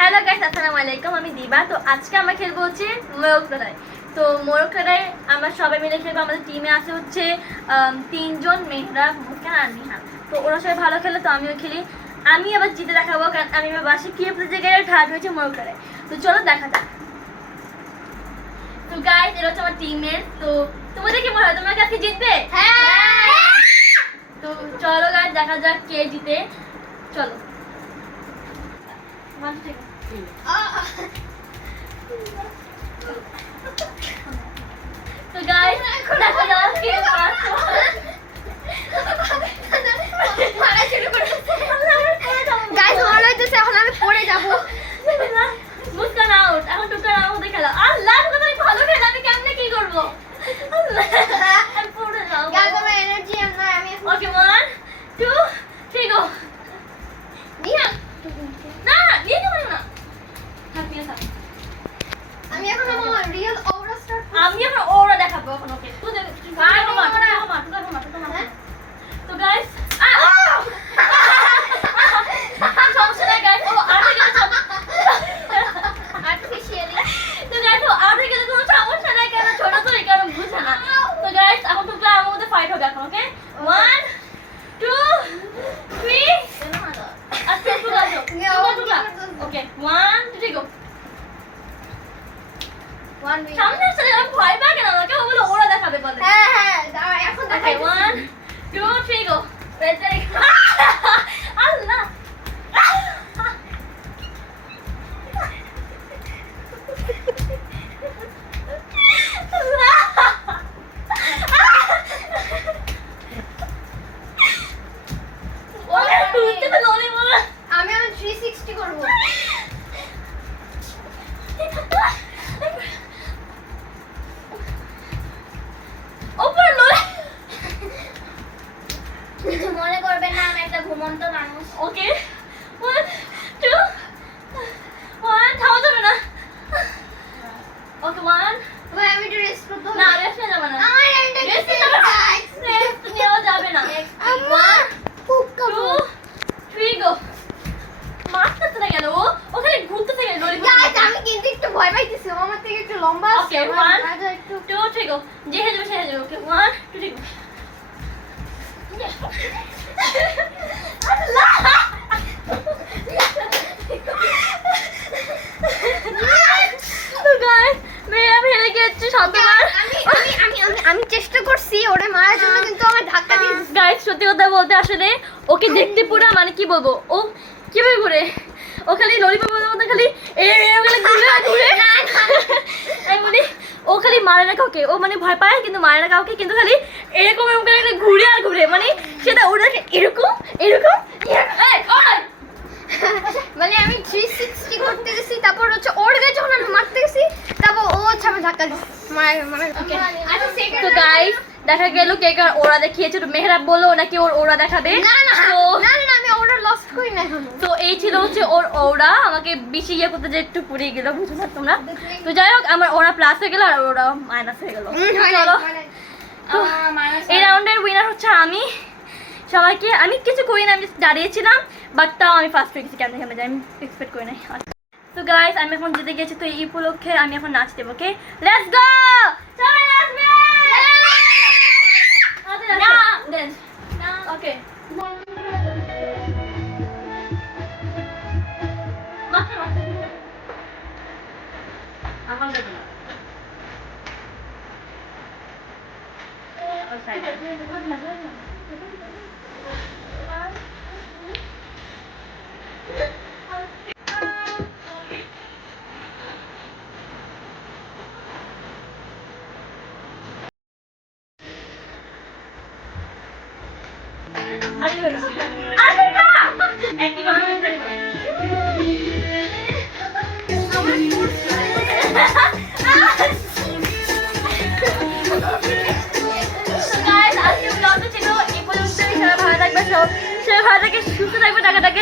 Hello guys, আসসালামু আলাইকুম। আমি দিবা। তো আজকে আমরা খেলবো হচ্ছে মোরগ লড়াই। তো মোরগ লড়াই আমরা সবাই মিলে খেলবো। আমাদের টিমে আছে হচ্ছে 3 জন, মেহরা, মুস্কান আর নিহান। তো ওরা সবাই ভালো খেলে, তো আমিও খেলি। আমি আবার জিতে দেখাবো, কারণ আমি আমার বাসে কি জায়গায় থার্ড হয়েছে মোরগ লড়াই। তো চলো দেখা যাক। তো গাইস, এটা হচ্ছে আমার টিমমেট। তো তোমাদের কি মনে হয়, তোমরা কাছে জিতবে? হ্যাঁ। তো চলো গাইস, দেখা যাক কে জিতে। চলো। তো গাইস, দেখা যাক কে পারছে। গাইস মনে হইতেছে এখন আমি পড়ে যাব। মুস্কান আউট। এখন টুকার আমাদের খেলা। আল্লাহ, তুমি ভালো খেলা, আমি কেমনে কি করব? আমি পড়ে যাব। গাইস আমার এনার্জি এম না, আমি ওকে 1 2 3 গো। নিহান না, নিয়ে যাবো না। থাক, নিয়ে থাক। আমি এখন আমার রিয়েল অরা স্টার্ট আমি এখন ওরা দেখাবো এখন। ওকে, তুই দেখ। তো গাইস, সমস্যা নাই গাইস। ও আটে গেলে আর্টিফিশিয়ালি তো গাইস, ও আটে গেলে কোনো সমস্যা নাই, কারণ ছোট তো এই কারণ বুঝে না। তো গাইস, এখন তো আমার মধ্যে ফাইট হবে এখন। ওকে 1 2 3 আচ্ছা তুই আসো। ওকে 1 2 3 গো। One win. সামনে আসলে আমি ভয় পাই কেন? আমাকে ও বলে ওরা দেখাবে বলে। হ্যাঁ দাঁড়া এখন ওকে দেখাই 1 2 3 গো। আল্লাহ, ওরা তুলতে তো লোলে বলে। আমি এখন 360 করব। ওপর লোলে। কিছু মনে করবেন না, আমি একটা ঘুমন্ত মানুষ। ওকে 1 2 1 থামা যাবে না। ওকে 1 ভাই আমি একটু রেস্ট করতে হবে। না, রেস্ট নিয়ে যাবে না। আমার এন্ডে রেস্ট গেছে নিয়ে যাবে না। গাইস। রেস্ট নেওয়া যাবে না। আমার খুব 2 কাঁপো 3 গো। মারতে না কেন? ওখানে ঘুরতে থাকে ললিপপ। গাইস আমি কিন্তু একটু ভয় পাইতেছি, ও আমার থেকে একটু লম্বা আছে। Okay, আমার 1 রাজা একটু 2 3 গো। যে হেজে বসে হেজে। ওকে 1 2 3 গো। আল্লাহ, তো গাইস মেয়ে ফেলে গেছে শতবার। আমি চেষ্টা করছি ওরে মারার জন্য, কিন্তু আমার ধাক্কা দিয়েছে। গাইস সত্যি কথা বলতে আসলে ওকে দেখতে পুরো মানে কি বলবো, ও কিভাবে ঘুরে, ও খালি ললিপপের মধ্যে খালি ঘুরে ঘুরে। আমি বলি ও খালি মারে না কাউকে, ও মানে ভয় পায় কিন্তু মারে না কাউকে, কিন্তু খালি এরকম এরকম করে ঘুরে আর ঘুরে, মানে সেটা ওরা এরকম এরকম মানে আমি 360 করতে গেছি, তারপর হচ্ছে ওর গায়ে যখন আমি মারতে গেছি, তারপর ও হচ্ছে আমার ধাক্কা দিয়েছে। তো গাইস দেখা গেল কে কার ওরা দেখিয়েছে। তো মেহরাব বললো নাকি ওর ওরা দেখাবে। না না তো না না আমি ওটা লস্ট করি না এখনো। তো এই ছিল হচ্ছে ওর ওরা। আমাকে বেশি ইয়ে করতে যে একটু পুড়িয়ে গেল, বুঝো না তোমরা। তো যাই হোক, আমার ওরা প্লাস হয়ে গেল আর ওরা মাইনাস হয়ে গেল। চলো, তো এই রাউন্ডের উইনার হচ্ছে আমি। সবাইকে আমি কিছু করি না, আমি just দাঁড়িয়েছিলাম, বাট তাও আমি ফার্স্ট হয়ে গেছি। কেমন কেমন যাই আমি এক্সপেক্ট করি নাই। তো গাইস আমি এখন জিতে গেছি, তো এই উপলক্ষে আমি এখন নাচ দেবো। ওকে লেটস গো, সবাই নাচবে। না দেন না। ওকে আমার দেবো না। সবাই ভালো থাকবে, সবাই ভালো থাকে, সুস্থ থাকবে, টাকা টাকা